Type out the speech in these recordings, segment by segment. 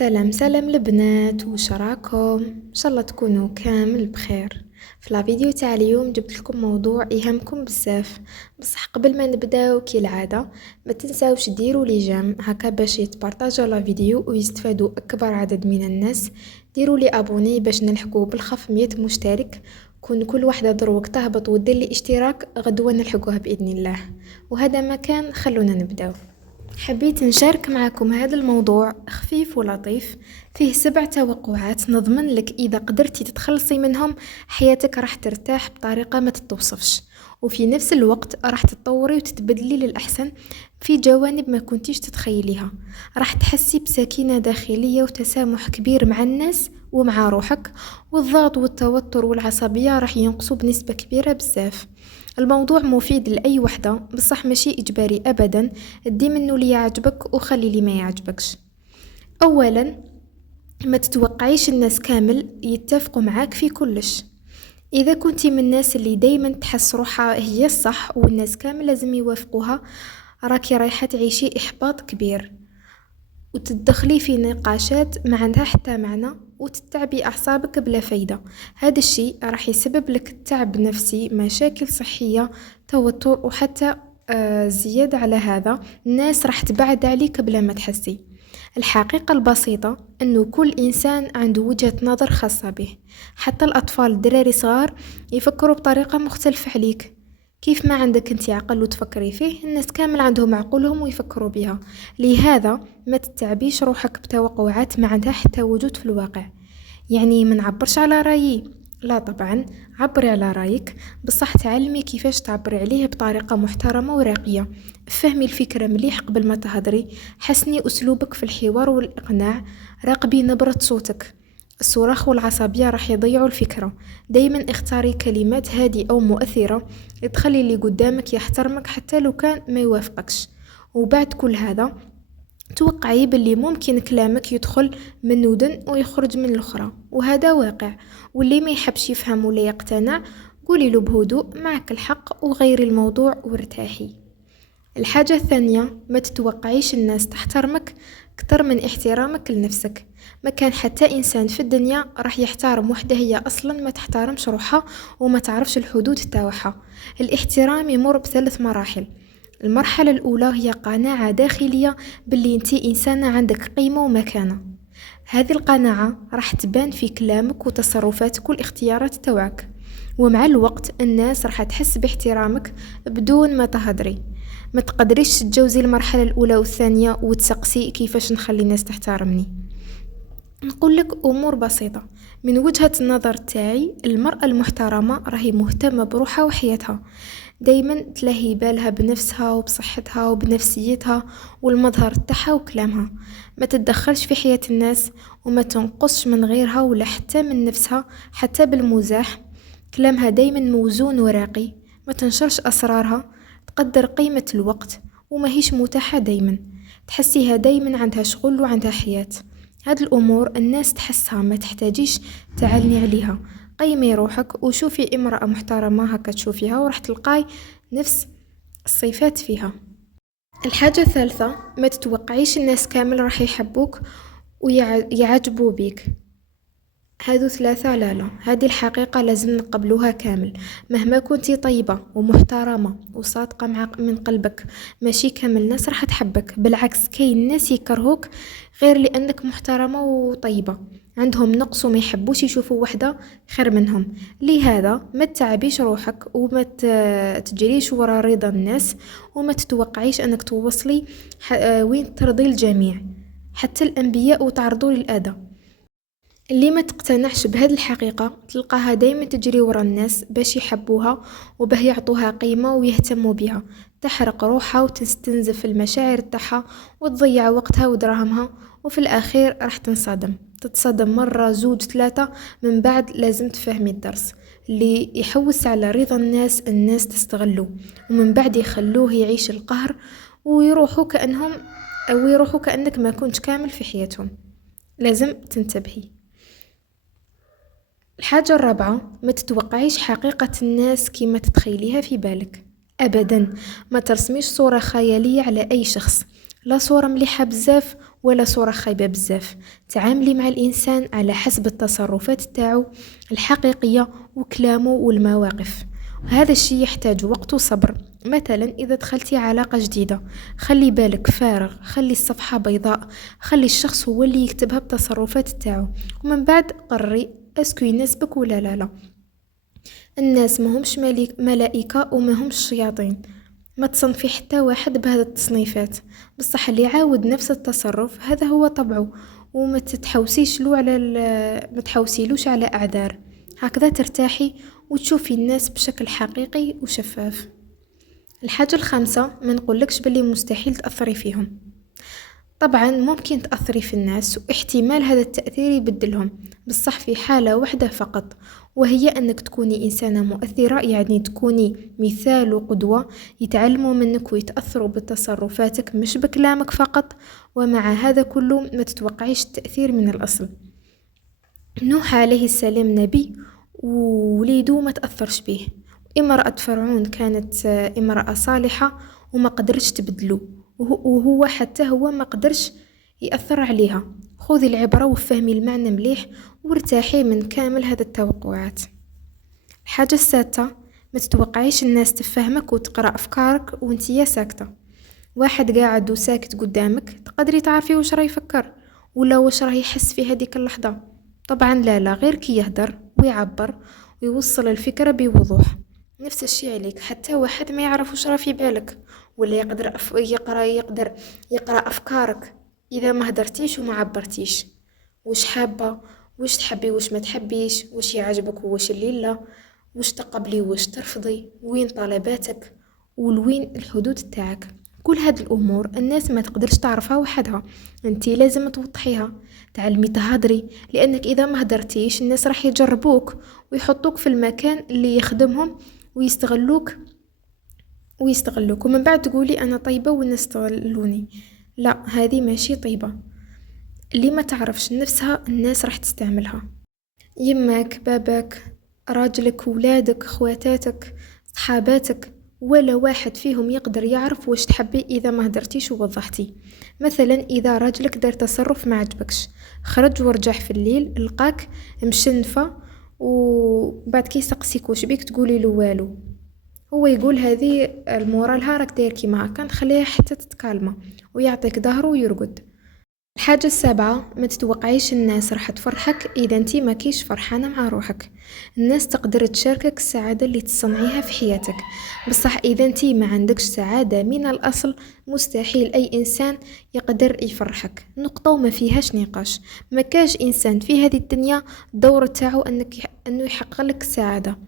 سلام سلام البنات، واش راكم؟ ان شاء الله تكونوا كامل بخير. في لا فيديو تاع اليوم جبت لكم موضوع يهمكم بزاف، بصح قبل ما نبداو كالعاده ما تنساوش ديروا لي جيم هكا باش يتبارطاجوا لا فيديو ويستفادوا اكبر عدد من الناس. ديروا لي ابوني باش نلحقوا بالخف 100 مشترك. كل واحده دروك تهبط ودير لي اشتراك غدوه نلحقوها باذن الله. وهذا ما كان، خلونا نبداو. حبيت نشارك معكم هذا الموضوع خفيف ولطيف، فيه 7 توقعات نضمن لك إذا قدرتي تتخلصي منهم حياتك راح ترتاح بطريقة ما تتوصفش، وفي نفس الوقت راح تتطوري وتتبدلي للأحسن في جوانب ما كنتيش تتخيليها. راح تحسي بسكينة داخلية وتسامح كبير مع الناس ومع روحك، والضغط والتوتر والعصبية راح ينقصوا بنسبة كبيرة بزاف. الموضوع مفيد لأي وحدة، بصح ماشي إجباري أبدا. دي منو اللي يعجبك وخلي اللي ما يعجبكش. أولا، ما تتوقعيش الناس كامل يتفقوا معاك في كلش. إذا كنتي من الناس اللي دايما تحس روحها هي الصح والناس كامل لازم يوافقوها، راكي رايحة تعيشي إحباط كبير وتدخلي في نقاشات ما عندها حتى معنى وتتعبي أعصابك بلا فايدة. هذا الشيء راح يسبب لك تعب نفسي، مشاكل صحية، توتر، وحتى زيادة على هذا الناس راح تبعد عليك بلا ما تحسي. الحقيقة البسيطة أنه كل إنسان عنده وجهة نظر خاصة به، حتى الأطفال الدراري صغار يفكروا بطريقة مختلفة عليك. كيف ما عندك انت عقل وتفكري فيه، الناس كامل عندهم عقولهم ويفكروا بها. لهذا ما تتعبيش روحك بتوقعات ما عندها حتى وجود في الواقع. يعني ما نعبرش على رايي، لا طبعا، عبري على رايك، بصح تعلمي كيفاش تعبري عليه بطريقة محترمة وراقية. فهمي الفكرة مليح قبل ما تهضري، حسني أسلوبك في الحوار والإقناع، راقبي نبرة صوتك. الصراخ والعصبية راح يضيعوا الفكرة. دايما اختاري كلمات هادئة أو مؤثرة تخلي اللي قدامك يحترمك حتى لو كان ما يوافقكش. وبعد كل هذا توقعي باللي ممكن كلامك يدخل من ودن ويخرج من الأخرى، وهذا واقع. واللي ما يحبش يفهم ولا يقتنع قولي له بهدوء معك الحق وغيري الموضوع وارتاحي. الحاجة الثانية، ما تتوقعيش الناس تحترمك أكثر من احترامك لنفسك. ما كان حتى إنسان في الدنيا راح يحترم وحده هي أصلا ما تحترمش روحها وما تعرفش الحدود تاعها. الاحترام يمر بثلاث مراحل. المرحلة الأولى هي قناعة داخلية باللي انتي إنسانة عندك قيمة ومكانة. هذه القناعة راح تبان في كلامك وتصرفاتك والاختيارات تاعك، ومع الوقت الناس راح تحس باحترامك بدون ما تهدري. ما تقدريش تتجاوزي المرحلة الأولى والثانية وتسقسي كيفاش نخلي الناس تحترمني. نقول لك أمور بسيطة. من وجهة النظر تاعي المرأة المحترمة راهي مهتمة بروحها وحياتها، دايما تلهي بالها بنفسها وبصحتها وبنفسيتها والمظهر تاعها وكلامها. ما تتدخلش في حياة الناس وما تنقصش من غيرها ولا حتى من نفسها حتى بالمزاح. كلامها دايما موزون وراقي، ما تنشرش أسرارها، تقدر قيمة الوقت وما هيش متاحة دايما، تحسيها دايما عندها شغل وعندها حياة. هاد الأمور الناس تحسها، ما تحتاجيش تعلني عليها. قيمي روحك وشوفي امرأة محترمة هكا تشوفيها وراح تلقاي نفس الصفات فيها. الحاجة الثالثة، ما تتوقعيش الناس كامل راح يحبوك ويعجبوا بيك. هذو ثلاثة لا، هذه الحقيقة لازم نقبلوها كامل. مهما كنتي طيبة ومحترمة وصادقة من قلبك، ماشي كامل الناس راح تحبك. بالعكس، كاين ناس يكرهوك غير لأنك محترمة وطيبة، عندهم نقص وما يحبوش يشوفوا وحدة خير منهم. لهذا ما تتعبيش روحك وما تجريش ورا رضا الناس، وما تتوقعيش أنك توصلي وين ترضي الجميع حتى الأنبياء وتعرضوا للأذى. اللي ما تقتنعش بهذه الحقيقة تلقاها دايما تجري ورا الناس باش يحبوها وباه يعطوها قيمة ويهتموا بها، تحرق روحها وتستنزف المشاعر تاعها وتضيع وقتها ودراهمها، وفي الأخير راح تتصدم مرة زوج ثلاثة. من بعد لازم تفهمي الدرس. اللي يحوس على رضا الناس تستغلوه، ومن بعد يخلوه يعيش القهر ويروحوا كأنك ما كنت كامل في حياتهم. لازم تنتبهي. الحاجة الرابعة، ما تتوقعيش حقيقة الناس كما تتخيليها في بالك أبدا. ما ترسميش صورة خيالية على أي شخص، لا صورة مليحة بزاف ولا صورة خايبة بزاف. تعاملي مع الإنسان على حسب التصرفات تاعو الحقيقية وكلامه والمواقف. هذا الشيء يحتاج وقت وصبر. مثلا إذا دخلتي علاقة جديدة، خلي بالك فارغ، خلي الصفحة بيضاء، خلي الشخص هو اللي يكتبها بتصرفات تاعو، ومن بعد قرري اسكو يناسبك ولا لا. الناس ماهمش ملائكة وماهمش شياطين. ما تصنفي حتى واحد بهذا التصنيفات، بصح اللي يعاود نفس التصرف هذا هو طبعه، وما تتحوسيش له على ما تحوسيلوش على اعذار. هكذا ترتاحي وتشوفي الناس بشكل حقيقي وشفاف. الحاجة الخامسة، ما نقولكش باللي مستحيل تأثري فيهم. طبعا ممكن تأثري في الناس، واحتمال هذا التأثير يبدلهم، بصح في حالة واحدة فقط، وهي أنك تكوني إنسانة مؤثرة، يعني تكوني مثال وقدوة يتعلموا منك ويتأثروا بتصرفاتك مش بكلامك فقط. ومع هذا كله ما تتوقعيش التأثير من الأصل. نوح عليه السلام نبي ووليدو ما تأثرش به. امرأة فرعون كانت امرأة صالحة وما قدرش تبدلو، وهو حتى هو ما قدرش يأثر عليها. خذي العبرة وفهمي المعنى مليح وارتاحي من كامل هذا التوقعات. الحاجة السادسة، ما تتوقعيش الناس تفهمك وتقرأ أفكارك وانتي ساكتة. واحد قاعد وساكت قدامك تقدري تعرفي وش راه يفكر ولا وش راه يحس في هذيك اللحظة. طبعا لا غير كي يهدر ويعبر ويوصل الفكرة بوضوح. نفس الشيء عليك، حتى واحد ما يعرف وش راه في بالك ولا يقدر يقرأ أفكارك إذا ما هدرتيش وما عبرتيش. وش حابة، وش تحبي، وش ما تحبيش، وش يعجبك ووش اللي لا، وش تقبلي وش ترفضي، وين طلباتك والوين الحدود تاعك. كل هذه الأمور الناس ما تقدرش تعرفها وحدها، انتي لازم توضحيها، تعلمي تهدري، لأنك إذا ما هدرتيش الناس راح يجربوك ويحطوك في المكان اللي يخدمهم ويستغلوك ومن بعد تقولي أنا طيبة والناس استغلوني. لا، هذه ماشي طيبة. اللي ما تعرفش نفسها الناس راح تستعملها. يمك، بابك، راجلك، ولادك، خواتاتك، صحاباتك، ولا واحد فيهم يقدر يعرف واش تحبي إذا ما هدرتيش ووضحتي. مثلا إذا راجلك دار تصرف ما عجبكش، خرج ورجع في الليل لقاك مشنفة وبعد كي يسقسيك واش بيك تقولي له والو، هو يقول هذه المورالها راك داير كيما هكا، نخليها حتى تتكالما ويعطيك ظهره ويرقد. الحاجة السابعة، ما تتوقعيش الناس راح تفرحك إذا انتي ما كيش فرحانة مع روحك. الناس تقدر تشاركك السعادة اللي تصنعيها في حياتك، بصح إذا انتي ما عندكش سعادة من الأصل مستحيل أي إنسان يقدر يفرحك. نقطة وما فيهاش نقاش. ما كاش إنسان في هذه الدنيا دور تاعو أنه يحقق لك السعادة،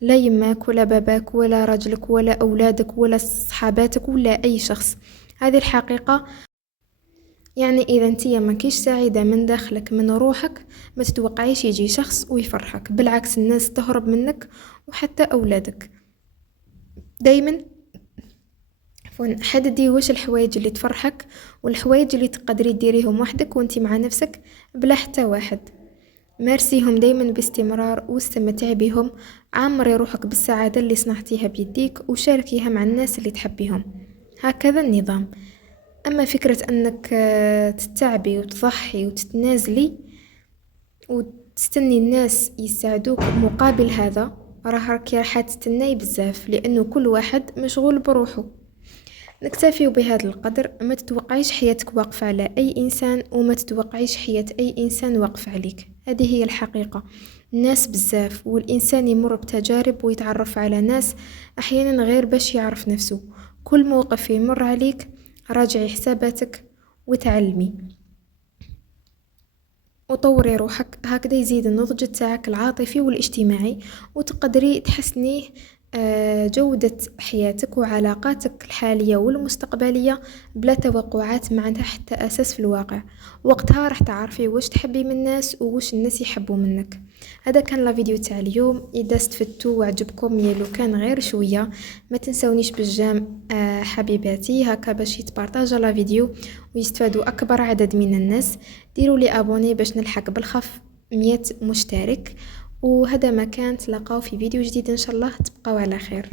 لا يماك ولا باباك ولا راجلك ولا أولادك ولا صحاباتك ولا أي شخص. هذه الحقيقة. يعني إذا انتي ما كيش سعيدة من داخلك من روحك، ما تتوقعيش يجي شخص ويفرحك، بالعكس الناس تهرب منك وحتى أولادك. دايما حددي واش الحوايج اللي تفرحك والحوايج اللي تقدري ديريهم وحدك وانتي مع نفسك بلا حتى واحد. مارسيهم دايما باستمرار واستمتعي بهم. عمري روحك بالسعادة اللي صنعتيها بيديك وشاركيها مع الناس اللي تحبيهم. هكذا النظام. أما فكرة أنك تتعبي وتضحي وتتنازلي وتستني الناس يساعدوك مقابل هذا، راح تستناي بزاف، لأنه كل واحد مشغول بروحه. نكتفي بهذا القدر. ما تتوقعيش حياتك واقفة على أي إنسان، وما تتوقعيش حياة أي إنسان واقف عليك. هذه هي الحقيقة. الناس بزاف، والإنسان يمر بتجارب ويتعرف على ناس أحيانا غير باش يعرف نفسه. كل موقف يمر عليك راجعي حساباتك وتعلمي وطوري روحك، هكذا يزيد النضج تاعك العاطفي والاجتماعي، وتقدري تحسنيه جودة حياتك وعلاقاتك الحالية والمستقبلية بلا توقعات ما عندها حتى أساس في الواقع. وقتها راح تعرفي واش تحبي من الناس وواش الناس يحبوا منك. هذا كان لا فيديو تاع اليوم. إذا استفدتوا وعجبكم يلو كان غير شوية ما تنسونيش بالجام حبيباتي هكا باش يتبارطاجا لا فيديو ويستفادوا أكبر عدد من الناس. ديروا لي أبوني باش نلحق بالخف 100 مشترك. وهذا ما كان، تلاقاو في فيديو جديد إن شاء الله. تبقوا على خير.